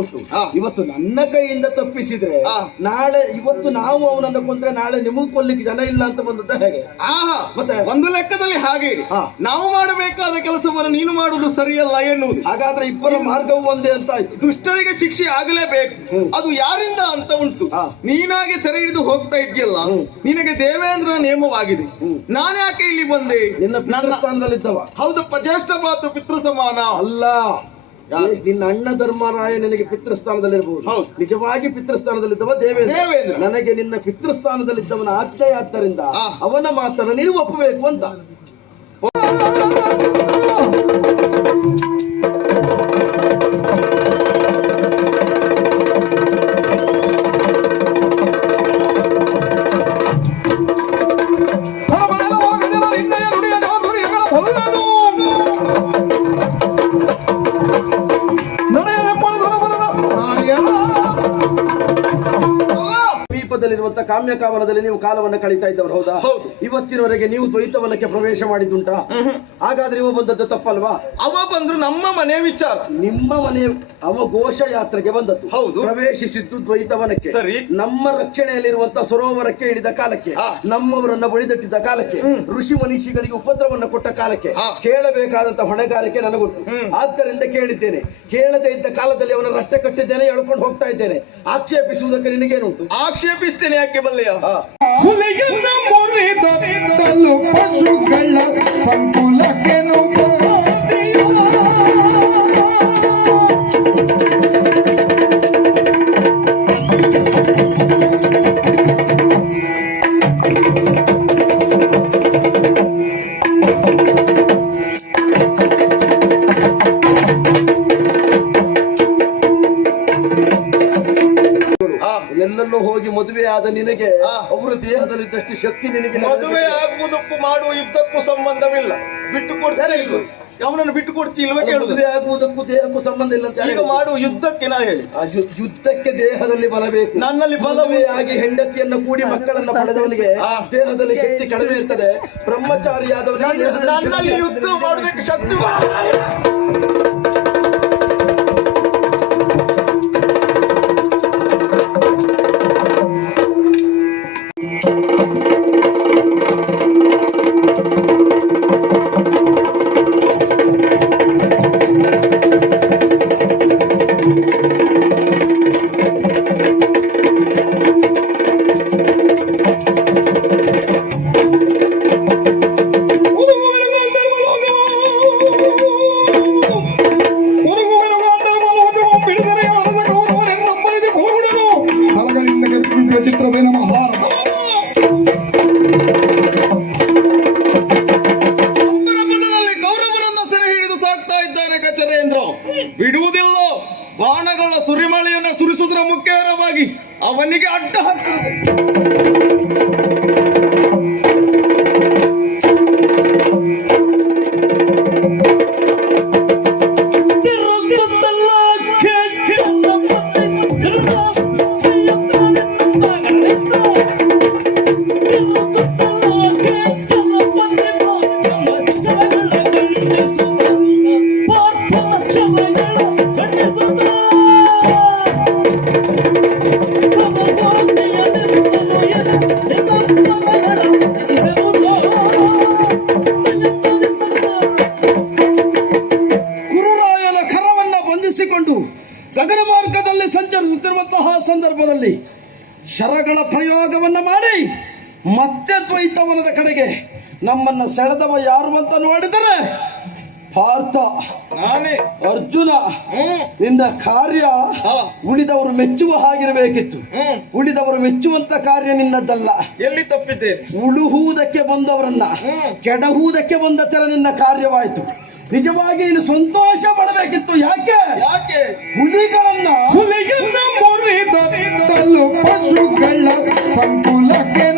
ಉಂಟು. ಇವತ್ತು ನನ್ನ ಕೈಯಿಂದ ತಪ್ಪಿಸಿದ್ರೆ ನಾಳೆ ಇವತ್ತು ನಾವು ಅವನನ್ನು ಕೊಂದ್ರೆ ನಾಳೆ ನಿಮಗೂ ಕೊಲ್ಲಿಕ್ಕೆ ಜನ ಇಲ್ಲ ಅಂತ ಬಂದದ್ದ ಹೇಗೆ? ಮತ್ತೆ ಒಂದು ಲೆಕ್ಕದಲ್ಲಿ ಹಾಗೆ ನಾವು ಮಾಡಬೇಕಾದ ಕೆಲಸವನ್ನು ನೀನು ಮಾಡುವುದು ಸರಿಯಲ್ಲ ಎನ್ನುವುದು. ಹಾಗಾದ್ರೆ ಇಬ್ಬರ ಮಾರ್ಗವು ಒಂದೇ ಅಂತ ಆಯ್ತು. ದುಷ್ಟರಿಗೆ ಶಿಕ್ಷೆ ಆಗಲೇಬೇಕು. ಅದು ಯಾರಿಂದ ಅಂತ ಉಂಟು. ನೀನಾಗೆ ಸೆರೆ ಹಿಡಿದು ಹೋಗ್ತಾ ಇದೆಯಲ್ಲ, ನಿನಗೆ ದೇವೇಂದ್ರನ ನೇಮವಾಗಿದೆ. ನಾನು ಯಾಕೆ ಇಲ್ಲಿ ಬಂದೆ? ನನ್ನ ಸ್ಥಾನದಲ್ಲಿದ್ದವ. ಹೌದಪ್ಪ, ಜ್ಯೇಷ್ಠ ಮಾತು ಪಿತೃ ಸಮಾನ ಅಲ್ಲ. ನಿನ್ನ ಅಣ್ಣ ಧರ್ಮರಾಯ ನಿನಗೆ ಪಿತೃಸ್ಥಾನದಲ್ಲಿರಬಹುದು. ನಿಜವಾಗಿ ಪಿತೃಸ್ಥಾನದಲ್ಲಿದ್ದವ ದೇವೇಂದ್ರ. ನನಗೆ ನಿನ್ನ ಪಿತೃಸ್ಥಾನದಲ್ಲಿದ್ದವನ ಆಜ್ಞೆ ಆದ್ದರಿಂದ ಅವನ ಮಾತನ್ನು ನೀವು ಒಪ್ಪಬೇಕು ಅಂತ. ಕಾಮ್ಯ ಕಾಮನದಲ್ಲಿ ನೀವು ಕಾಲವನ್ನು ಕಳೀತಾ ಇದ್ದವರು ಹೌದಾ? ಇವತ್ತಿನವರೆಗೆ ನೀವು ದ್ವೈತವನಕ್ಕೆ ಪ್ರವೇಶ ಮಾಡಿದ್ದುಂಟಾ? ಹಾಗಾದ್ರೆ ನೀವು ಬಂದದ್ದು ತಪ್ಪಲ್ವಾ? ಅವ ಬಂದ್ರು ನಮ್ಮ ಮನೆ ವಿಚಾರ. ನಿಮ್ಮ ಮನೆ ಅವ ಘೋಷ ಯಾತ್ರೆಗೆ ಬಂದದ್ದು. ಹೌದು, ಪ್ರವೇಶಿಸಿದ್ದು ದ್ವೈತವನಕ್ಕೆ. ಸರಿ. ನಮ್ಮ ರಕ್ಷಣೆಯಲ್ಲಿರುವಂತಹ ಸರೋವರಕ್ಕೆ ಹಿಡಿದ ಕಾಲಕ್ಕೆ, ನಮ್ಮವರನ್ನ ಬಡಿದಟ್ಟಿದ್ದ ಕಾಲಕ್ಕೆ, ಋಷಿ ಮನೀಷಿಗಳಿಗೆ ಉಪದ್ರವನ್ನ ಕೊಟ್ಟ ಕಾಲಕ್ಕೆ ಕೇಳಬೇಕಾದಂತಹ ಹೊಣೆಗಾರಿಕೆ ನನಗುಂಟು. ಆದ್ದರಿಂದ ಕೇಳಿದ್ದೇನೆ. ಕೇಳದೇ ಇದ್ದ ಕಾಲದಲ್ಲಿ ಅವನ ರಟ್ಟೆ ಕಟ್ಟಿದ್ದೇನೆ, ಎಳ್ಕೊಂಡು ಹೋಗ್ತಾ ಇದ್ದೇನೆ. ಆಕ್ಷೇಪಿಸುವುದಕ್ಕೆ ನಿನಗೇನುಂಟು? ಆಕ್ಷೇಪಿಸ್ತೇನೆ, ಯಾಕೆ ಬಲ್ಲೆಯ? ಹುಲಿಗನ್ನ ಮುರಿದಲು ಪಶುಗಳ ಸಂಕುಲಕ್ಕೆ ಎಲ್ಲೆಲ್ಲೋ ಹೋಗಿ ಮದುವೆ ಆದ ನಿನಗೆ ಅವರ ದೇಹದಲ್ಲಿದ್ದಷ್ಟು ಶಕ್ತಿ ನಿನಗೆ. ಮದುವೆ ಆಗುವುದಕ್ಕೂ ಮಾಡುವ ಯುದ್ಧಕ್ಕೂ ಸಂಬಂಧವಿಲ್ಲ. ಬಿಟ್ಟು ಕೊಡ್ತಾರೆ ಇಲ್ಲ, ಅವನನ್ನು ಬಿಟ್ಟು ಕೊಡ್ತಿಲ್ವ ಕೇಳುದು? ಮದುವೆ ಆಗುವುದಕ್ಕೂ ದೇಹಕ್ಕೂ ಸಂಬಂಧ ಇಲ್ಲ ಅಂತ ಈಗ ಮಾಡುವ ಯುದ್ಧಕ್ಕೆ ನಾ ಹೇಳಿ. ಯುದ್ಧಕ್ಕೆ ದೇಹದಲ್ಲಿ ಬಲಬೇಕು. ನನ್ನಲ್ಲಿ ಬಲವೇ ಆಗಿ ಹೆಂಡತಿಯನ್ನು ಕೂಡಿ ಮಕ್ಕಳನ್ನ ಪಡೆದವನಿಗೆ ದೇಹದಲ್ಲಿ ಶಕ್ತಿ ಕಡಿಮೆ ಇರ್ತದೆ. ಬ್ರಹ್ಮಚಾರಿಯಾದವನಿಗೆ ನನ್ನಲ್ಲಿ ಯುದ್ಧ ಮಾಡಬೇಕು ಶಕ್ತಿ. ಬಿಡುವುದಿಲ್ಲ. ಬಾಣಗಳ ಸುರಿಮಳೆಯನ್ನು ಸುರಿಸುವುದರ ಮುಖ್ಯವಾಗಿ ಅವನಿಗೆ ಅಡ್ಡ ಹಾಕ್ತದೆ. ಗಗನ ಮಾರ್ಗದಲ್ಲಿ ಸಂಚರಿಸುತ್ತಿರುವಂತಹ ಸಂದರ್ಭದಲ್ಲಿ ಶರಗಳ ಪ್ರಯೋಗವನ್ನ ಮಾಡಿ ಮತ್ತೆ ದ್ವೈತವನದ ಕಡೆಗೆ ನಮ್ಮನ್ನ ಸೆಳೆದವ ಯಾರು ಅಂತ ನೋಡಿದರೆ ಪಾರ್ಥ, ನಾನೇ ಅರ್ಜುನ. ನಿನ್ನ ಕಾರ್ಯ ಉಳಿದವರು ಮೆಚ್ಚುವ ಹಾಗಿರಬೇಕಿತ್ತು. ಉಳಿದವರು ಮೆಚ್ಚುವಂತ ಕಾರ್ಯ ನಿನ್ನದಲ್ಲ. ಎಲ್ಲಿ ತಪ್ಪಿದ್ದೇನೆ? ಉಳುಹುವುದಕ್ಕೆ ಬಂದವರನ್ನ ಕೆಡಹುವುದಕ್ಕೆ ಬಂದ ತರ ನಿನ್ನ ಕಾರ್ಯವಾಯಿತು. ನಿಜವಾಗಿ ನೀನು ಸಂತೋಷ ಪಡಬೇಕಿತ್ತು. ಯಾಕೆ? ಹುಲಿಗನ್ನ ಮುರಿದಲು ಪಶುಗಳ ಸಂಕುಲಕ್ಕೆ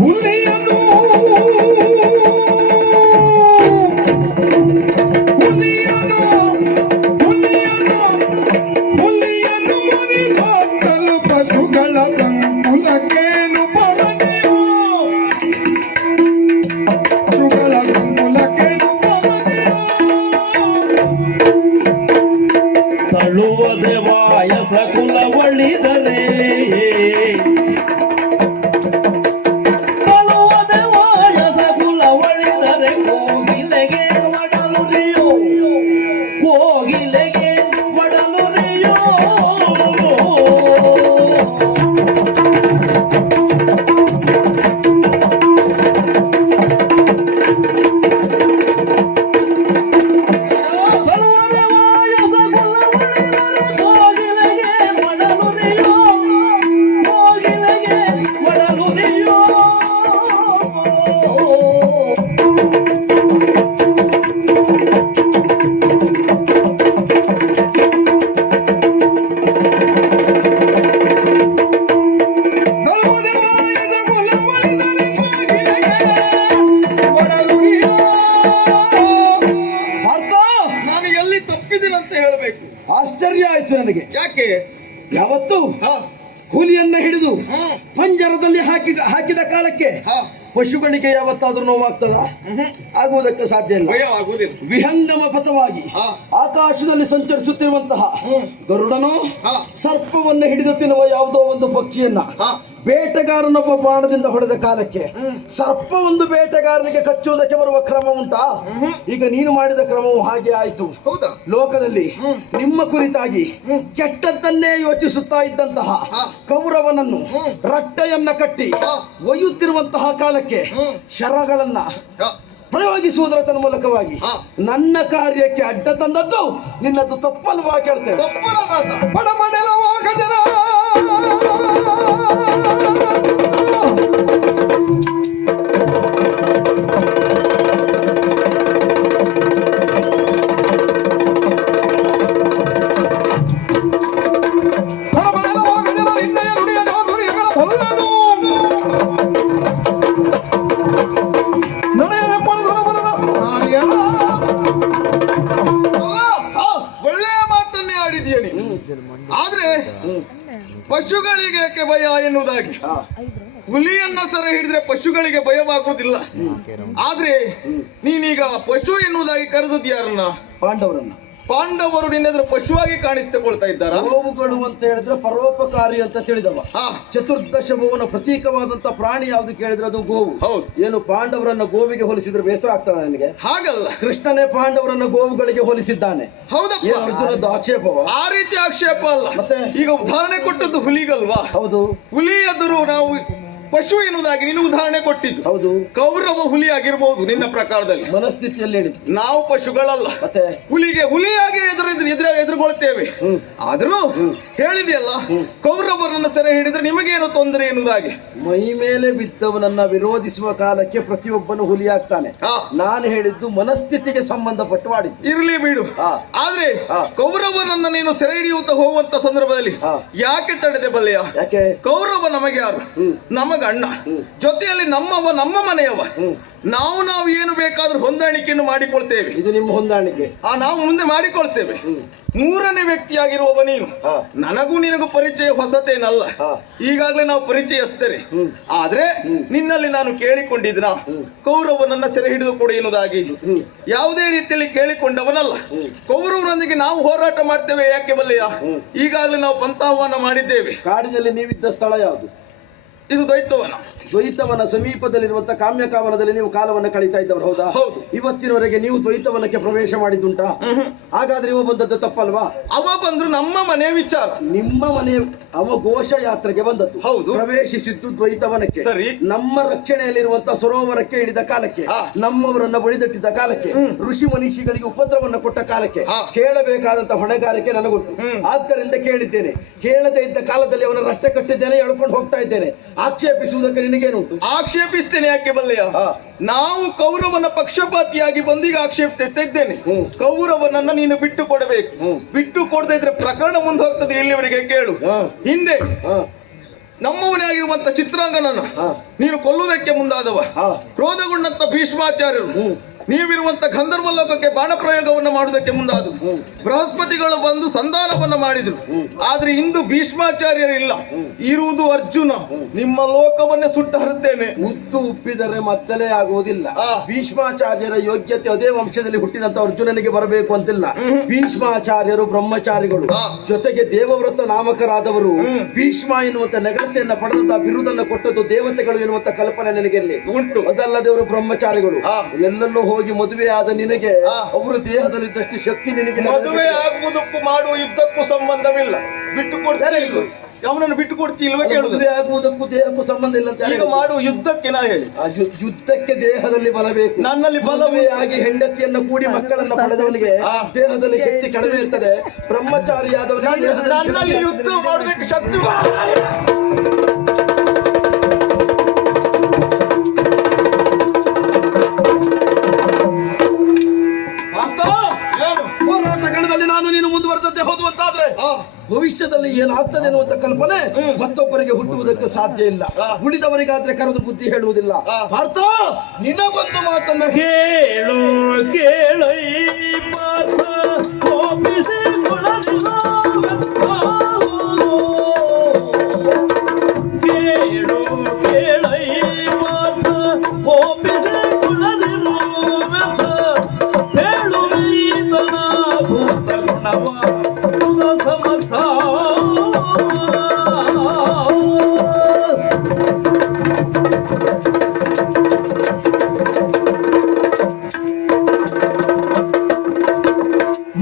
ಹುಲಿಯನು ಪಶುಗಳ ಸಂಕುಲಕ್ಕೆ ನುಗ್ಗುವುದಿಲ್ಲ. ತಳ್ಳುವುದೇ ವಾಯಸ ಕುಲ ಒಳ್ಳಿದರೆ ತಳ್ಳುವುದೇ ವಾಯಸ ಕುಲ ಒಳ್ಳಿದರೆ ಕೋಗಿಲೆಗೆ ಒಡಲುರಿಯೋ ಕೋಗಿಲೆಗೆ ಒಡಲುರಿಯೋ ನಾನು ಎಲ್ಲಿ ತಪ್ಪಿದ್ದೀನಂತ ಹೇಳಬೇಕು. ಆಶ್ಚರ್ಯ ಆಯ್ತು ನನಗೆ. ಯಾಕೆ? ಯಾವತ್ತು ಹಾ ಹುಲಿಯನ್ನ ಹಿಡಿದು ಹಾ ಪಂಜರದಲ್ಲಿ ಹಾಕಿದ ಕಾಲಕ್ಕೆ ಹಾ ಪಶುಗಳಿಗೆ ಯಾವತ್ತಾದ್ರೂ ನೋವಾಗ್ತದ? ಆಗುವುದಕ್ಕೆ ಸಾಧ್ಯ ಇಲ್ಲ. ಭಯ ಆಗುವುದಿಲ್ಲ. ವಿಹಂಗಮ ಪಥವಾಗಿ ಹಾ. ಆಕಾಶದಲ್ಲಿ ಸಂಚರಿಸುತ್ತಿರುವಂತಹ ಗರುಡನು ಹಾ. ಸರ್ಪವನ್ನು ಹಿಡಿದು ತಿನ್ನುವ ಯಾವುದೋ ಒಂದು ಪಕ್ಷಿಯನ್ನ ಹಾ ಬೇಟೆಗಾರನೊಬ್ಬ ಬಾಣದಿಂದ ಹೊಡೆದ ಕಾಲಕ್ಕೆ ಸರ್ಪ ಒಂದು ಬೇಟೆಗಾರನಿಗೆ ಕಚ್ಚುವುದಕ್ಕೆ ಬರುವ ಕ್ರಮ ಉಂಟಾ? ಈಗ ನೀನು ಮಾಡಿದ ಕ್ರಮವು ಹಾಗೆ ಆಯ್ತು. ಹೌದಾ? ಲೋಕದಲ್ಲಿ ನಿಮ್ಮ ಕುರಿತಾಗಿ ಕೆಟ್ಟದ್ದನ್ನೇ ಯೋಚಿಸುತ್ತಾ ಇದ್ದಂತಹ ಕೌರವನನ್ನು ರಟ್ಟೆಯನ್ನ ಕಟ್ಟಿ ಒಯ್ಯುತ್ತಿರುವಂತಹ ಕಾಲಕ್ಕೆ ಶರಗಳನ್ನ ಹಾ ಪ್ರಯೋಗಿಸುವುದರ ಮೂಲಕವಾಗಿ ಹಾ. ನನ್ನ ಕಾರ್ಯಕ್ಕೆ ಅಡ್ಡ ತಂದದ್ದು ನಿನ್ನದು ತಪ್ಪಲ್ವಾ ಕೇಳ್ತೇವೆ. ತಪ್ಪರ ಮಾತ. ಬಡಮಡಲವಾಗದರ ಬಡಮಡಲವಾಗದರ ನಿನ್ನಯ ನುಡಿಯ ಚಾತುರ್ಯಗಳ ಬಲ್ಲನು. ನಡೆಯಲೆಂಬುದು ದೊರಬರದ ನಾರಿಯಳ. ಒಳ್ಳೆಯ ಮಾತನ್ನೇ ಆಡಿದೀಯ ನೀನು. ಆದ್ರೆ ಪಶುಗಳಿಗೆ ಯಾಕೆ ಭಯ ಎನ್ನುವುದಾಗಿ ಹುಲಿಯನ್ನ ಸರ ಹಿಡಿದ್ರೆ ಪಶುಗಳಿಗೆ ಭಯವಾಗುವುದಿಲ್ಲ. ಆದ್ರೆ ನೀನೀಗ ಪಶು ಎನ್ನುವುದಾಗಿ ಕರೆದದ್ದು ಯಾರನ್ನ? ಪಾಂಡವರನ್ನ. ಪಾಂಡವರು ನಿನ್ನೆದ್ರೆ ಪಶುವಾಗಿ ಕಾಣಿಸಿಕೊಳ್ತಾ ಇದ್ದಾರಾ? ಗೋವುಗಳು ಅಂತ ಹೇಳಿದ್ರೆ ಪರೋಪಕಾರಿ ಅಂತ ತಿಳಿದವ. ಹಾ ಚತುರ್ದಶ ಭುವನ ಪ್ರತೀಕವಾದಂತ ಪ್ರಾಣಿ ಯಾವ್ದು ಕೇಳಿದ್ರೆ ಅದು ಗೋವು. ಹೌದು. ಏನು ಪಾಂಡವರನ್ನ ಗೋವಿಗೆ ಹೋಲಿಸಿದ್ರೆ ಬೇಸರ ಆಗ್ತದೆ ನನಗೆ. ಹಾಗಲ್ಲ, ಕೃಷ್ಣನೇ ಪಾಂಡವರನ್ನ ಗೋವುಗಳಿಗೆ ಹೋಲಿಸಿದ್ದಾನೆ. ಹೌದಪ್ಪ. ಏನು ಅರ್ಜುನದ್ದು ಆಕ್ಷೇಪವ? ಆ ರೀತಿ ಆಕ್ಷೇಪ ಅಲ್ಲ. ಮತ್ತೆ? ಈಗ ಉದಾಹರಣೆ ಕೊಟ್ಟದ್ದು ಹುಲಿಗಲ್ವಾ? ಹೌದು ಹುಲಿ ಎದುರು ನಾವು ಪಶು ಎನ್ನುವುದಾಗಿ ನೀನು ಉದಾಹರಣೆ ಕೊಟ್ಟಿದ್ದು. ಹೌದು. ಕೌರವ ಹುಲಿ ಆಗಿರ್ಬಹುದು ನಿನ್ನ ಪ್ರಕಾರದಲ್ಲಿ. ಮನಸ್ಥಿತಿಯಲ್ಲಿ ಹೇಳಿದ್ದು. ನಾವು ಪಶುಗಳಲ್ಲ. ಮತ್ತೆ ಹುಲಿಗೆ ಹುಲಿಯಾಗಿ ಎದುರುಗೊಳ್ತೇವೆ. ಆದ್ರೂ ಹೇಳಿದೆಯಲ್ಲ, ಕೌರವರನ್ನ ಸೆರೆ ಹಿಡಿದ್ರೆ ನಿಮಗೇನು ತೊಂದರೆ ಎನ್ನುವುದಾಗಿ. ಮೈ ಮೇಲೆ ಬಿದ್ದವನನ್ನ ವಿರೋಧಿಸುವ ಕಾಲಕ್ಕೆ ಪ್ರತಿಯೊಬ್ಬನು ಹುಲಿಯಾಗ್ತಾನೆ. ಹಾ. ನಾನು ಹೇಳಿದ್ದು ಮನಸ್ಥಿತಿಗೆ ಸಂಬಂಧಪಟ್ಟು ಮಾಡಿದ್ದು. ಇರ್ಲಿ ಬಿಡು. ಹಾ. ಆದ್ರೆ ಹಾ. ಕೌರವರನ್ನ ನೀನು ಸೆರೆ ಹಿಡಿಯುತ್ತಾ ಹೋಗುವಂತ ಸಂದರ್ಭದಲ್ಲಿ ಹಾ. ಯಾಕೆ ತಡೆದೆ ಬಲ್ಲೆಯ? ಯಾಕೆ? ಕೌರವ ನಮಗೆ ಯಾರು? ನಮಗೆ ಅಣ್ಣ. ಜೊತೆಯಲ್ಲಿ ನಮ್ಮ ಮನೆಯವ. ನಾವು ಏನು ಬೇಕಾದ್ರೂ ಹೊಂದಾಣಿಕೆಯನ್ನು ಮಾಡಿಕೊಳ್ತೇವೆ. ಇದು ನಿಮ್ಮ ಹೊಂದಾಣಿಕೆ. ನಾವು ಮುಂದೆ ಮಾಡಿಕೊಳ್ತೇವೆ. ಮೂರನೇ ವ್ಯಕ್ತಿಯಾಗಿರುವವ ನೀನು. ಹಾ. ನನಗೂ ನಿನಗೂ ಪರಿಚಯ ಹೊಸತೇನಲ್ಲ. ಹಾ. ಈಗಾಗಲೇ ನಾವು ಪರಿಚಯಸ್ತೇವೆ. ಆದ್ರೆ ನಿನ್ನಲ್ಲಿ ನಾನು ಕೇಳಿಕೊಂಡಿದ್ನ ಕೌರವನನ್ನ ಸೆರೆ ಹಿಡಿದು ಕೊಡು ಎನ್ನುವುದಾಗಿ ಯಾವುದೇ ರೀತಿಯಲ್ಲಿ ಕೇಳಿಕೊಂಡವನಲ್ಲ. ಕೌರವರೊಂದಿಗೆ ನಾವು ಹೋರಾಟ ಮಾಡ್ತೇವೆ ಯಾಕೆ ಬಲ್ಲೆಯ? ಈಗಾಗಲೇ ನಾವು ಪಂಥಾಹ್ವಾನ ಮಾಡಿದ್ದೇವೆ. ಕಾಡಿನಲ್ಲಿ ನೀವಿದ್ದ ಸ್ಥಳ ಯಾವುದು? ಇದು ದೈತ್ಯವನ. ದ್ವೈತವನ ಸಮೀಪದಲ್ಲಿರುವಂತಹ ಕಾಮ್ಯಕಾವನದಲ್ಲಿ ನೀವು ಕಾಲವನ್ನು ಕಳೀತಾ ಇದ್ದವರು, ಹೌದಾ? ಹೌದು. ಇವತ್ತಿನವರೆಗೆ ನೀವು ದ್ವೈತವನಕ್ಕೆ ಪ್ರವೇಶ ಮಾಡಿದ್ದುಂಟಾ? ಹಾಗಾದ್ರೆ ನೀವು ಬಂದದ್ದು ತಪ್ಪಲ್ವಾ? ಅವ ಬಂದ್ರು ನಮ್ಮ ಮನೆ ವಿಚಾರ. ನಿಮ್ಮ ಮನೆ ಅವ ಘೋಷ ಯಾತ್ರೆಗೆ ಬಂದದ್ದು. ಹೌದು. ಪ್ರವೇಶಿಸಿದ್ದು ದ್ವೈತವನಕ್ಕೆ. ಸರಿ. ನಮ್ಮ ರಕ್ಷಣೆಯಲ್ಲಿರುವಂತಹ ಸರೋವರಕ್ಕೆ ಹಿಡಿದ ಕಾಲಕ್ಕೆ, ಹಾ. ನಮ್ಮವರನ್ನ ಬಡಿದಟ್ಟಿದ್ದ ಕಾಲಕ್ಕೆ, ಋಷಿ ಮನೀಷಿಗಳಿಗೆ ಉಪದ್ರವನ್ನ ಕೊಟ್ಟ ಕಾಲಕ್ಕೆ ಹಾ. ಕೇಳಬೇಕಾದಂತ ಹೊಣೆಗಾರಿಕೆ ನನಗುಂಟು. ಆದ್ದರಿಂದ ಕೇಳಿದ್ದೇನೆ. ಕೇಳದೇ ಇದ್ದ ಕಾಲದಲ್ಲಿ ಅವನ ರಟ್ಟೆ ಕಟ್ಟಿದ್ದೇನೆ, ಎಳ್ಕೊಂಡು ಹೋಗ್ತಾ ಇದ್ದೇನೆ. ಆಕ್ಷೇಪಿಸುವುದಕ್ಕೆ ನಿನಗೇನುಂಟು? ಆಕ್ಷೇಪಿಸ್ತೇನೆ ಯಾಕೆ ಬಲ್ಲೆಯ? ಹಾ. ನಾವು ಕೌರವನ ಪಕ್ಷಪಾತಿಯಾಗಿ ಬಂದೀಗ ಆಕ್ಷೇಪಿಸ್ತಾ ಇದ್ದೇನೆ. ಕೌರವನನ್ನ ನೀನು ಬಿಟ್ಟು ಕೊಡಬೇಕು. ಬಿಟ್ಟು ಕೊಡದೇ ಇದ್ರೆ ಪ್ರಕರಣ ಮುಂದೆ ಹೋಗ್ತದೆ. ಎಲ್ಲಿವರೆಗೆ ಕೇಳು. ಹಿಂದೆ ಹಾ. ನಮ್ಮವನೇ ಆಗಿರುವಂತ ಚಿತ್ರಾಂಗನನ್ನ ಹಾ. ನೀನು ಕೊಲ್ಲುವುದಕ್ಕೆ ಮುಂದಾದವ. ಹಾ. ಕ್ರೋಧಗೊಂಡಂತ ಭೀಷ್ಮಾಚಾರ್ಯರು ನೀವಿರುವಂತ ಗಂಧರ್ವ ಲೋಕಕ್ಕೆ ಬಾಣ ಪ್ರಯೋಗವನ್ನು ಮಾಡುವುದಕ್ಕೆ ಮುಂದಾದ್ರು. ಬೃಹಸ್ಪತಿಗಳು ಬಂದು ಸಂಧಾನವನ್ನ ಮಾಡಿದ್ರು. ಆದ್ರೆ ಇಂದು ಭೀಷ್ಮಾಚಾರ್ಯರಿಲ್ಲ, ಇರುವುದು ಅರ್ಜುನ. ನಿಮ್ಮ ಲೋಕವನ್ನೇ ಸುಟ್ಟು ಹರಿದ್ದೇನೆ. ಮುತ್ತು ಉಪ್ಪಿದರೆ ಮತ್ತಲೇ ಆಗುವುದಿಲ್ಲ. ಭೀಷ್ಮಾಚಾರ್ಯರ ಯೋಗ್ಯತೆ ಅದೇ ವಂಶದಲ್ಲಿ ಹುಟ್ಟಿದಂತ ಅರ್ಜುನನಿಗೆ ಬರಬೇಕು ಅಂತಿಲ್ಲ. ಭೀಷ್ಮಾಚಾರ್ಯರು ಬ್ರಹ್ಮಚಾರಿಗಳು, ಜೊತೆಗೆ ದೇವವ್ರತ ನಾಮಕರಾದವರು. ಭೀಷ್ಮ ಎನ್ನುವಂತ ನೆಗಳತೆಯನ್ನ ಪಡೆದಂತ ಬಿರುದನ್ನ ಕೊಟ್ಟದ್ದು ದೇವತೆಗಳು ಎನ್ನುವಂತ ಕಲ್ಪನೆ ನಿನಗೆಲ್ಲಿ ಉಂಟು. ಅದಲ್ಲದೆ ಅವರು ಬ್ರಹ್ಮಚಾರಿಗಳು. ಎಲ್ಲೆಲ್ಲೋ ಹೋಗಿ ಮದುವೆ ಆದ ನಿನಗೆ ಅವರ ದೇಹದಲ್ಲಿದ್ದಷ್ಟು ಶಕ್ತಿ ನಿನಗೆ ಮದುವೆ ಆಗುವುದಕ್ಕೂ ಮಾಡುವ ಯುದ್ಧಕ್ಕೂ ಸಂಬಂಧವಿಲ್ಲ. ಬಿಟ್ಟು ಕೊಡ್ತಾರೆ. ಅವನನ್ನು ಬಿಟ್ಟು ಕೊಡ್ತಿಲ್ವ ಕೇಳುದು. ಮದುವೆ ಆಗುವುದಕ್ಕೂ ದೇಹಕ್ಕೂ ಸಂಬಂಧ ಇಲ್ಲ ಅಂತ ಈಗ ಮಾಡುವ ಯುದ್ಧಕ್ಕೆ ನಾ ಹೇಳಿ, ಯುದ್ಧಕ್ಕೆ ದೇಹದಲ್ಲಿ ಬಲ ಬೇಕು. ನನ್ನಲ್ಲಿ ಬಲವೇ ಆಗಿ ಹೆಂಡತಿಯನ್ನು ಕೂಡಿ ಮಕ್ಕಳನ್ನ ಪಡೆದವನಿಗೆ ದೇಹದಲ್ಲಿ ಶಕ್ತಿ ಕಡಿಮೆ ಇರ್ತದೆ. ಬ್ರಹ್ಮಚಾರಿಯಾದವನಿಗೆ ನನ್ನಲ್ಲಿ ಯುದ್ಧ ಮಾಡಬೇಕು ಶಕ್ತಿ. ಹೋರಾಟ ಕಣದಲ್ಲಿ ನಾನು ನೀನು ಮುಂದುವರೆದಂತೆ ಹೋದುವಂತಾದ್ರೆ ಭವಿಷ್ಯದಲ್ಲಿ ಏನಾಗ್ತದೆ ಎನ್ನುವಂತ ಕಲ್ಪನೆ ಮತ್ತೊಬ್ಬರಿಗೆ ಹುಟ್ಟುವುದಕ್ಕೆ ಸಾಧ್ಯ ಇಲ್ಲ. ಉಳಿದವರಿಗಾದ್ರೆ ಕರೆದು ಬುದ್ಧಿ ಹೇಳುವುದಿಲ್ಲ. ಪಾರ್ಥ, ನಿನಗೊಂದು ಮಾತನ್ನ ಕೇಳು ಕೇಳೈ ಪಾರ್ಥ, ಕೋಪಿಸಿಕೊಳ್ಳದಿರು. ಕೇಳು ಕೇಳೈ ಪಾರ್ಥ, ಕೋಪಿಸಿಕೊಳ್ಳದಿರು. ಹೇಳುವೀತನ ಭೂತ ಗುಣವ ಸಮರ್ಥ.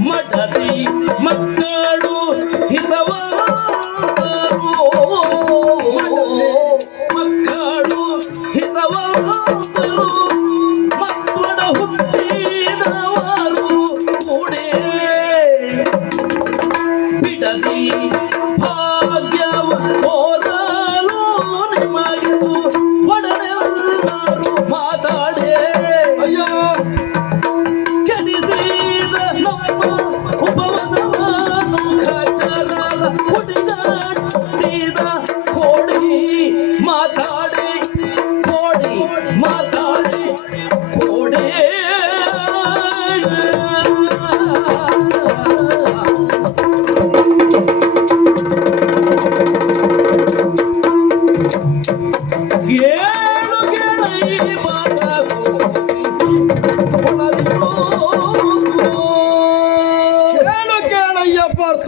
ಮಠದಿ ಮಕ್ಕಳು ಹಿತವಾದರು, ಮಕ್ಕಳು ಹಿತವಾದರು, ಮಕ್ಕಳ ಹುಟ್ಟಿದವರು ಕೂಡೇ ಬಿಡದಿ ಭಾಗ್ಯವ ಹೋರಲು ನಿಮಗಿದು ಒಡನೆಲ್ಲರೂ ಮಾತಾಡೇ. ಅಯ್ಯೋ ಕೆಡಿಸಿದ ನಮ್ಮ ಉಪವನವನ್ನು ಖಚ್ಚರದ ಹುಡುಗಾಟಿದ ಕೋಡಿ ಮಾತಾಡಿ, ಕೋಡಿ ಮಾತಾಡಿ, ಕೋಡಿ ಕೇಳು ಕೇಳೈ ಮಾತಾಡು ಕೇಳು ಕೇಳಯ್ಯ ಪಾರ್ಥ,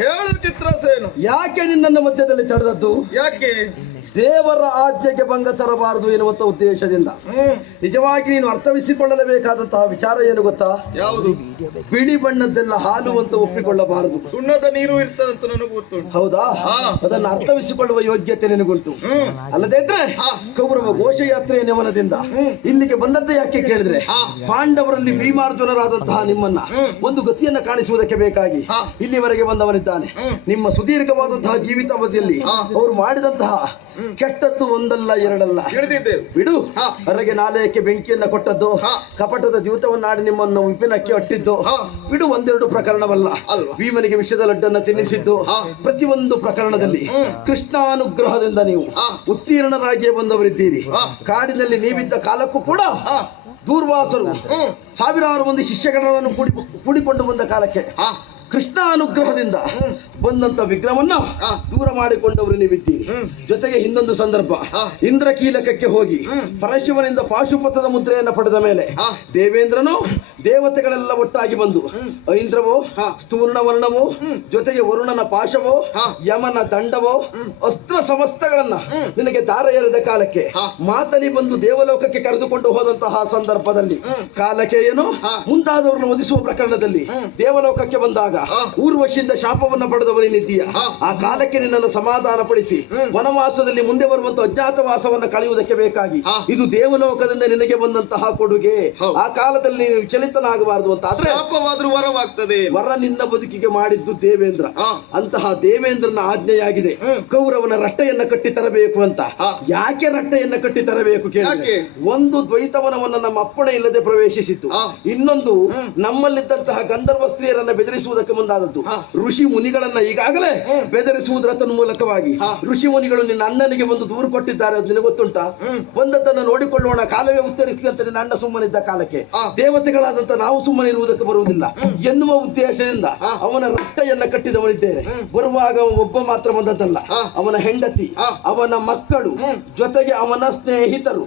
ಹೇಳು ಚಿತ್ರಸೇನು, ಯಾಕೆ ನಿನ್ನನ್ನು ಮಧ್ಯದಲ್ಲಿ ತಡೆದದ್ದು? ಯಾಕೆ? ದೇವರ ಆಜ್ಞೆಗೆ ಭಂಗ ತರಬಾರದು ಎನ್ನುವಂತ ಉದ್ದೇಶದಿಂದ. ನಿಜವಾಗಿ ನೀನು ಅರ್ಥವಿಸಿಕೊಳ್ಳಲೇಬೇಕಾದಂತಹ ವಿಚಾರ ಏನು ಗೊತ್ತಾ? ಯಾವುದು? ಬಿಳಿ ಬಣ್ಣದ್ದೆಲ್ಲ ಹಾಲು ಅಂತ ಒಪ್ಪಿಕೊಳ್ಳಬಾರದು. ಸುಣ್ಣದ ನೀರು ಇರ್ತದಂತ ನನಗೆ ಗೊತ್ತುಂಟು. ಹೌದಾ? ಅದನ್ನು ಅರ್ಥವಿಸಿಕೊಳ್ಳುವ ಯೋಗ್ಯತೆ ನಿನಗುಂಟು. ಅಲ್ಲದೇ ಇದ್ರೆ ಕೌರವ ಘೋಷಯಾತ್ರೆಯ ನೆವನದಿಂದ ಇಲ್ಲಿಗೆ ಬಂದದ್ದೇ ಯಾಕೆ ಕೇಳಿದ್ರೆ, ಪಾಂಡವರಲ್ಲಿ ಭೀಮಾರ್ಜುನರಾದಂತಹ ನಿಮ್ಮನ್ನ ಒಂದು ಗತಿಯನ್ನ ಕಾಣಿಸುವುದಕ್ಕೆ ಬೇಕಾಗಿ ಇಲ್ಲಿವರೆಗೆ ಬಂದವನಿದ್ದಾನೆ. ನಿಮ್ಮ ಸುದೀರ್ಘವಾದಂತಹ ಜೀವಿತಾವಧಿಯಲ್ಲಿ ಅವರು ಮಾಡಿದಂತಹ ಕೆಟ್ಟದ್ದು ಒಂದಲ್ಲ ಎರಡಲ್ಲ. ತಿಳಿದಿದ್ದೇವೆ. ಬಿಡು. ಹೊರಗೆ ನಾಲಯಕ್ಕೆ ಬೆಂಕಿಯನ್ನ ಕೊಟ್ಟದ್ದು, ಕಪಟದ ದ್ಯೂತವನ್ನಾಡಿ ನಿಮ್ಮನ್ನು ವಿಪಿನಕ್ಕೆ ಅಟ್ಟಿದ್ದು, ಬಿಡು. ಒಂದೆರಡು ಪ್ರಕರಣವಲ್ಲ. ಭೀಮನಿಗೆ ವಿಷದ ಲಡ್ಡನ್ನ ತಿನ್ನಿಸಿದ್ದು, ಪ್ರತಿಯೊಂದು ಪ್ರಕರಣದಲ್ಲಿ ಕೃಷ್ಣಾನುಗ್ರಹದಿಂದ ನೀವು ಉತ್ತೀರ್ಣರಾಗಿಯೇ ಬಂದವರಿದ್ದೀರಿ. ಕಾಡಿನಲ್ಲಿ ನೀವಿದ್ದ ಕಾಲಕ್ಕೂ ಕೂಡ ದೂರ್ವಾಸರು ಸಾವಿರಾರು ಮಂದಿ ಶಿಷ್ಯಗಣಗಳನ್ನು ಕೂಡಿಕೊಂಡು ಬಂದ ಕಾಲಕ್ಕೆ ಕೃಷ್ಣ ಅನುಗ್ರಹದಿಂದ ಬಂದಂತ ವಿಗ್ರಹವನ್ನ ದೂರ ಮಾಡಿಕೊಂಡವರು ನೀವಿದ್ದೀರಿ. ಜೊತೆಗೆ ಇನ್ನೊಂದು ಸಂದರ್ಭ, ಇಂದ್ರಕೀಲಕಕ್ಕೆ ಹೋಗಿ ಪರಶಿವನಿಂದ ಪಾಶುಪತದ ಮುದ್ರೆಯನ್ನ ಪಡೆದ ಮೇಲೆ ದೇವೇಂದ್ರನು ದೇವತೆಗಳೆಲ್ಲ ಒಟ್ಟಾಗಿ ಬಂದು ಐಂದ್ರವೋ ಸ್ಥೂರ್ಣ ವರ್ಣವೋ ಜೊತೆಗೆ ವರುಣನ ಪಾಶವೋ ಯಮನ ದಂಡವೋ ಅಸ್ತ್ರ ಸಮಸ್ತಗಳನ್ನ ನಿನಗೆ ದಾರ ಎರೆದ ಕಾಲಕ್ಕೆ ಮಾತಲಿ ಬಂದು ದೇವಲೋಕಕ್ಕೆ ಕರೆದುಕೊಂಡು ಹೋದಂತಹ ಸಂದರ್ಭದಲ್ಲಿ ಕಾಲಕೇಯನು ಮುಂತಾದವರನ್ನು ವಧಿಸುವ ಪ್ರಕರಣದಲ್ಲಿ ದೇವಲೋಕಕ್ಕೆ ಬಂದಾಗ ಊರ್ವಶಿಯಿಂದ ಶಾಪವನ್ನ ಪಡೆದವನೇನಿದ್ದೀಯ. ಆ ಕಾಲಕ್ಕೆ ನಿನ್ನನ್ನು ಸಮಾಧಾನ ಪಡಿಸಿ ವನವಾಸದಲ್ಲಿ ಮುಂದೆ ಬರುವಂತ ಅಜ್ಞಾತವಾಸವನ್ನ ಕಳೆಯುವುದಕ್ಕೆ ಬೇಕಾಗಿ ಇದು ದೇವಲೋಕದಿಂದ ನಿನಗೆ ಬಂದಂತಹ ಕೊಡುಗೆ. ಆ ಕಾಲದಲ್ಲಿ ನೀನು ದಲಿತನಾಗಬಾರದು ಅಂತ ಆದ್ರೆ ಶಾಪವಾದ್ರೂ ವರವಾಗ್ತದೆ. ವರ ನಿನ್ನ ಬದುಕಿಗೆ ಮಾಡಿದ್ದು ದೇವೇಂದ್ರ. ಅಂತಹ ದೇವೇಂದ್ರನ ಆಜ್ಞೆಯಾಗಿದೆ ಕೌರವನ ರಟ್ಟೆಯನ್ನ ಕಟ್ಟಿ ತರಬೇಕು ಅಂತ. ಯಾಕೆ ರಟ್ಟೆಯನ್ನ ಕಟ್ಟಿ ತರಬೇಕು ಕೇಳಿ, ಒಂದು ದ್ವೈತವನವನ್ನ ನಮ್ಮ ಅಪ್ಪಣೆ ಇಲ್ಲದೆ ಪ್ರವೇಶಿಸಿತು, ಇನ್ನೊಂದು ನಮ್ಮಲ್ಲಿದ್ದಂತಹ ಗಂಧರ್ವ ಸ್ತ್ರೀಯರನ್ನ ಬೆದರಿಸುವುದಕ್ಕೆ ಮುಂದಾದದ್ದು. ಋಷಿ ಮುನಿಗಳನ್ನ ಈಗಾಗಲೇ ಬೆದರಿಸುವುದರ ಮೂಲಕವಾಗಿ ಋಷಿ ಮುನಿಗಳು ನಿನ್ನ ಅಣ್ಣನಿಗೆ ಒಂದು ದೂರು ಕೊಟ್ಟಿದ್ದಾರೆ, ಅದು ನಿನಗೆ ಗೊತ್ತುಂಟಾ? ಬಂದದ್ದನ್ನು ನೋಡಿಕೊಳ್ಳೋಣ, ಕಾಲವೇ ಉತ್ತರಿಸಲಿ ಅಂತ ನಿನ್ನ ಅಣ್ಣ ಸುಮ್ಮನಿದ್ದ ಕಾಲಕ್ಕೆ ದೇವತೆಗಳಾದಂತ ನಾವು ಸುಮ್ಮನೆ ಇರುವುದಕ್ಕೆ ಬರುವುದಿಲ್ಲ ಎನ್ನುವ ಉದ್ದೇಶದಿಂದ ಅವನ ರಟ್ಟೆಯನ್ನ ಕಟ್ಟಿದವನಿದ್ದೇನೆ. ಬರುವಾಗ ಒಬ್ಬ ಮಾತ್ರ ಬಂದದ್ದಲ್ಲ, ಅವನ ಹೆಂಡತಿ, ಅವನ ಮಕ್ಕಳು, ಜೊತೆಗೆ ಅವನ ಸ್ನೇಹಿತರು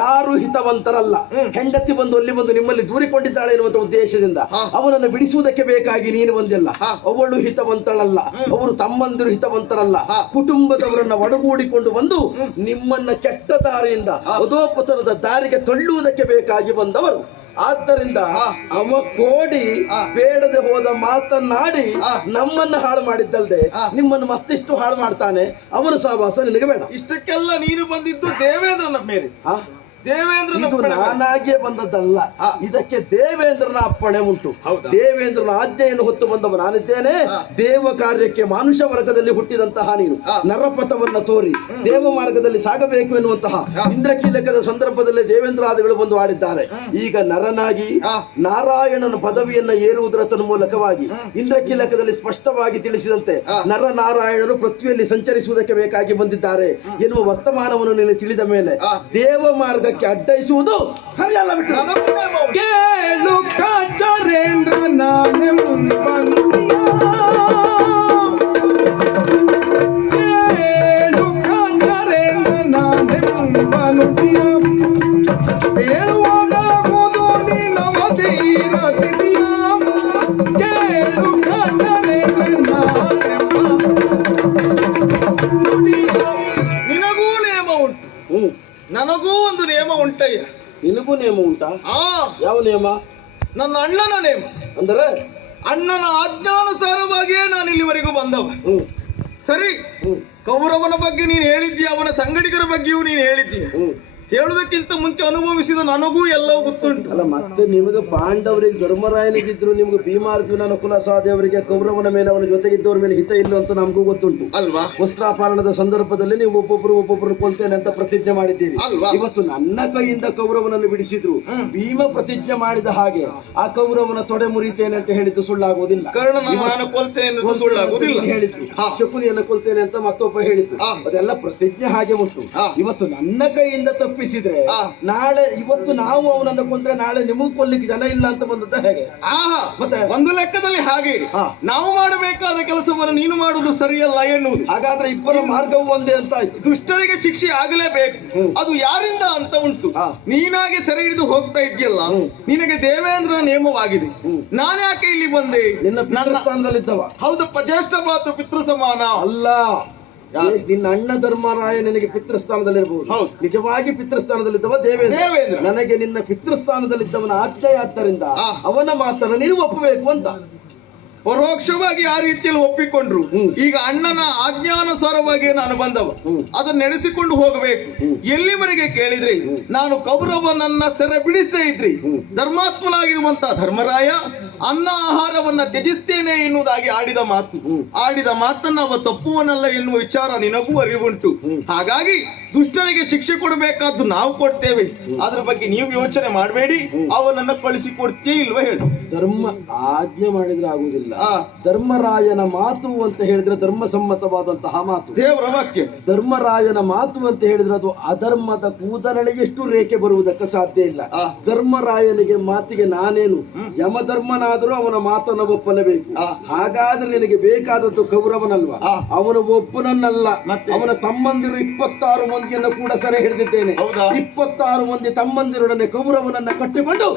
ಯಾರು ಹಿತವಂತರಲ್ಲ. ಹೆಂಡತಿ ಬಂದು ಅಲ್ಲಿ ಬಂದು ನಿಮ್ಮಲ್ಲಿ ದೂರಿಕೊಂಡಿದ್ದಾಳೆ ಎನ್ನುವಂತ ಉದ್ದೇಶದಿಂದ ಅವನನ್ನು ಬಿಡಿಸುವುದಕ್ಕೆ ಬೇಕಾಗಿ ನೀನು ಬಂದಿಲ್ಲ. ಅವಳು ಹಿತವಂತಳಲ್ಲ, ಅವರು ತಮ್ಮಂದಿರು ಹಿತವಂತರಲ್ಲ, ಕುಟುಂಬದವರನ್ನ ಒಡಗೂಡಿಕೊಂಡು ಬಂದು ನಿಮ್ಮನ್ನ ಕೆಟ್ಟ ದಾರಿಯಿಂದ ಅಧೋಪತನದ ದಾರಿಗೆ ತಳ್ಳುವುದಕ್ಕೆ ಬೇಕಾಗಿ ಬಂದವರು. ಆದ್ದರಿಂದ ಅವ ಕೋಡಿ ಬೇಡದೆ ಹೋದ ಮಾತನ್ನಾಡಿ ನಮ್ಮನ್ನ ಹಾಳು ಮಾಡಿದ್ದಲ್ದೆ ನಿಮ್ಮನ್ನು ಮತ್ತಿಷ್ಟು ಹಾಳು ಮಾಡ್ತಾನೆ. ಅವನ ಸಹವಾಸ ನಿನಗೆ ಬೇಡ. ಇಷ್ಟಕ್ಕೆಲ್ಲ ನೀನು ಬಂದಿದ್ದು ದೇವೇಂದ್ರನ ಮೇಲೆ. ಇದು ನಾನಾಗಿಯೇ ಬಂದದ್ದಲ್ಲ, ಇದಕ್ಕೆ ದೇವೇಂದ್ರನ ಅಪ್ಪಣೆ ಉಂಟು. ದೇವೇಂದ್ರನ ಆಜ್ಞೆಯನ್ನು ಹೊತ್ತು ಬಂದವ ನಾನಿದ್ದೇನೆ. ದೇವ ಕಾರ್ಯಕ್ಕೆ ಮಾನುಷ ವರ್ಗದಲ್ಲಿ ಹುಟ್ಟಿದಂತಹ ನೀನು ನರಪಥವನ್ನ ತೋರಿ ದೇವ ಮಾರ್ಗದಲ್ಲಿ ಸಾಗಬೇಕು ಎನ್ನುವಂತಹ ಇಂದ್ರಕೀಲಕದ ಸಂದರ್ಭದಲ್ಲಿ ದೇವೇಂದ್ರಾದಿಗಳು ಬಂದು ಆಡಿದ್ದಾರೆ. ಈಗ ನರನಾಗಿ ನಾರಾಯಣನ ಪದವಿಯನ್ನ ಏರುವುದರ ಮೂಲಕವಾಗಿ ಇಂದ್ರಕೀಲಕದಲ್ಲಿ ಸ್ಪಷ್ಟವಾಗಿ ತಿಳಿಸಿದಂತೆ ನರನಾರಾಯಣರು ಪೃಥ್ವಿಯಲ್ಲಿ ಸಂಚರಿಸುವುದಕ್ಕೆ ಬೇಕಾಗಿ ಬಂದಿದ್ದಾರೆ ಎನ್ನುವ ವರ್ತಮಾನವನ್ನು ನೀನು ತಿಳಿದ ಮೇಲೆ ದೇವ ಮಾರ್ಗ ಅಡ್ಡಯಿಸುವುದು ಸರಿಯಲ್ಲ. ಬಿಟ್ಟು ಕೇಳು ಕಾಚರೇಂದ್ರ ನಿನಗೂ ನೇಮ ಉಂಟು, ನನಗೂ ಒಂದು ನೇಮ ಉಂಟಯ್ಯ. ನಿನಗೂ ನೇಮ ಉಂಟಾ? ಯಾವ ನೇಮ? ನನ್ನ ಅಣ್ಣನ ನೇಮ. ಅಂದರೆ ಅಣ್ಣನ ಆಜ್ಞಾನುಸಾರವಾಗಿಯೇ ನಾನು ಇಲ್ಲಿವರೆಗೂ ಬಂದವ. ಸರಿ, ಕೌರವನ ಬಗ್ಗೆ ನೀನು ಹೇಳಿದ್ದೀಯ, ಅವನ ಸಂಗಡಿಗರ ಬಗ್ಗೆಯೂ ನೀನು ಹೇಳಿದ್ದೀಯ. ಹೇಳುವುದಕ್ಕಿಂತ ಮುಂಚೆ ಅನುಭವಿಸಿದ ನನಗೂ ಎಲ್ಲವೂ ಗೊತ್ತುಂಟು. ಅಲ್ಲ, ಮತ್ತೆ ನಿಮಗೆ ಪಾಂಡವರಿಗೆ ಧರ್ಮರಾಯನಿಗಿದ್ರು ನಿಮ್ಗೆ ಭೀಮಾರ್ಜುನ ನಕುಲ ಸಹದೇವರಿಗೆ ಕೌರವನ ಮೇಲೆ ಅವನ ಜೊತೆಗಿದ್ದವ್ರ ಮೇಲೆ ಹಿತ ಇಲ್ಲ ಅಂತ ನಮಗೂ ಗೊತ್ತುಂಟು ಅಲ್ವಾ? ವಸ್ತ್ರಾಪರಣದ ಸಂದರ್ಭದಲ್ಲಿ ನೀವು ಒಬ್ಬೊಬ್ಬರು ಕೊಲ್ತೇನೆ ಅಂತ ಪ್ರತಿಜ್ಞೆ ಮಾಡಿದ್ದೀರಿ. ಇವತ್ತು ನನ್ನ ಕೈಯಿಂದ ಕೌರವನನ್ನು ಬಿಡಿಸಿದ್ರು, ಭೀಮ ಪ್ರತಿಜ್ಞೆ ಮಾಡಿದ ಹಾಗೆ ಆ ಕೌರವನ ತೊಡೆ ಮುರಿತೇನೆ ಅಂತ ಹೇಳಿದ್ದು ಸುಳ್ಳಾಗುವುದಿಲ್ಲ. ಹೇಳಿದ್ದು ಶಕುನಿಯನ್ನು ಕೊಲ್ತೇನೆ ಅಂತ ಮತ್ತೊಬ್ಬ ಹೇಳಿದ್ದು, ಅದೆಲ್ಲ ಪ್ರತಿಜ್ಞೆ ಹಾಗೆ ಉಂಟು. ಇವತ್ತು ನನ್ನ ಕೈಯಿಂದ ತಪ್ಪಿಸಿದ್ರೆ ನಾಳೆ, ಇವತ್ತು ನಾವು ಅವನನ್ನು ಕೊಂದ್ರೆ ನಾಳೆ ನಿಮಗೂ ಕೊಲ್ಲಿಕ್ಕೆ ಜನ ಇಲ್ಲ ಅಂತ ಬಂದದ್ದ ಹೇಗೆ? ಮತ್ತೆ ಒಂದು ಲೆಕ್ಕದಲ್ಲಿ ಹಾಗೆ ನಾವು ಮಾಡಬೇಕಾದ ಕೆಲಸವನ್ನು ನೀನು ಮಾಡುವುದು ಸರಿಯಲ್ಲ ಎನ್ನುವುದು. ಹಾಗಾದ್ರೆ ಇಬ್ಬರ ಮಾರ್ಗವು ಒಂದೇ ಅಂತ ಆಯ್ತು. ದುಷ್ಟರಿಗೆ ಶಿಕ್ಷೆ ಆಗಲೇಬೇಕು. ಅದು ಯಾರಿಂದ ಅಂತ ಉಂಟು. ನೀನಾಗೆ ಸೆರೆ ಹಿಡಿದು ಹೋಗ್ತಾ ಇದೆಯಲ್ಲ, ನಿನಗೆ ದೇವೇಂದ್ರನ ನೇಮವಾಗಿದೆ. ನಾನು ಯಾಕೆ ಇಲ್ಲಿ ಬಂದೆ? ನಿನ್ನ ಸ್ಥಾನದಲ್ಲಿದ್ದವ. ಹೌದಪ್ಪ, ಜ್ಯೇಷ್ಠ ಮಾತು ಪಿತೃ ಸಮಾನ ಅಲ್ಲ. ನಿನ್ನ ಅಣ್ಣ ಧರ್ಮರಾಯ ನಿನಗೆ ಪಿತೃಸ್ಥಾನದಲ್ಲಿರಬಹುದು, ನಿಜವಾಗಿ ಪಿತೃಸ್ಥಾನದಲ್ಲಿದ್ದವ ದೇವೇಂದ್ರ. ನನಗೆ ನಿನ್ನ ಪಿತೃಸ್ಥಾನದಲ್ಲಿದ್ದವನ ಆಜ್ಞೆ ಆದ್ದರಿಂದ ಅವನ ಮಾತನ್ನು ನೀನು ಒಪ್ಪಬೇಕು ಅಂತ ಪರೋಕ್ಷವಾಗಿ ಆ ರೀತಿಯಲ್ಲಿ ಒಪ್ಪಿಕೊಂಡ್ರು. ಈಗ ಅಣ್ಣನ ಆಜ್ಞಾನುಸಾರವಾಗಿ ನಾನು ಬಂದವ, ಅದನ್ನ ನಡೆಸಿಕೊಂಡು ಹೋಗಬೇಕು. ಎಲ್ಲಿವರೆಗೆ ಕೇಳಿದ್ರಿ, ನಾನು ಕೌರವನನ್ನ ಸೆರೆ ಬಿಡಿಸದೇ ಇದ್ರಿ ಧರ್ಮಾತ್ಮನಾಗಿರುವಂತಹ ಧರ್ಮರಾಯ ಅನ್ನ ಆಹಾರವನ್ನ ತ್ಯಜಿಸ್ತೇನೆ ಎನ್ನುವುದಾಗಿ ಆಡಿದ ಮಾತನ್ನ ಅವ ತಪ್ಪುವನಲ್ಲ ಎನ್ನುವ ವಿಚಾರ ನಿನಗೂ ಅರಿವುಂಟು. ಹಾಗಾಗಿ ದುಷ್ಟರಿಗೆ ಶಿಕ್ಷೆ ಕೊಡಬೇಕಾದ್ದು ನಾವು ಕೊಡ್ತೇವೆ. ಅದ್ರ ಬಗ್ಗೆ ನೀವು ಯೋಚನೆ ಮಾಡಬೇಡಿ. ಅವನನ್ನ ಕಳಿಸಿ ಕೊಡ್ತೀಯ ಇಲ್ವಾ ಹೇಳು? ಧರ್ಮ ಆಜ್ಞೆ ಮಾಡಿದ್ರೆ ಆಗುವುದಿಲ್ಲ. ಧರ್ಮರಾಯನ ಮಾತು ಅಂತ ಹೇಳಿದ್ರೆ ಧರ್ಮಸಮ್ಮತವಾದಂತಹ ಮಾತು, ದೇವರ ವಾಕ್ಯ. ಧರ್ಮರಾಯನ ಮಾತು ಅಂತ ಹೇಳಿದ್ರೆ ಅದು ಅಧರ್ಮದ ಕೂದಲೆಷ್ಟು ರೇಖೆ ಬರುವುದಕ್ಕೆ ಸಾಧ್ಯ ಇಲ್ಲ. ಧರ್ಮರಾಯನಿಗೆ ಮಾತಿಗೆ ನಾನೇನು ಯಮಧರ್ಮನಾದರೂ ಅವನ ಮಾತನ್ನು ಒಪ್ಪಲೇಬೇಕು. ಹಾಗಾದ್ರೆ ನಿನಗೆ ಬೇಕಾದದ್ದು ಕೌರವನಲ್ವಾ? ಅವನು ಒಬ್ಬನನ್ನಲ್ಲ, ಅವನ ತಮ್ಮಂದಿರು 26 ಮಂದಿಯನ್ನು ಕೂಡ ಸೆರೆ ಹಿಡಿದಿದ್ದೇನೆ. 26 ಮಂದಿ ತಮ್ಮಂದಿರೊಡನೆ ಕೌರವನನ್ನ ಕಟ್ಟಿಕೊಂಡು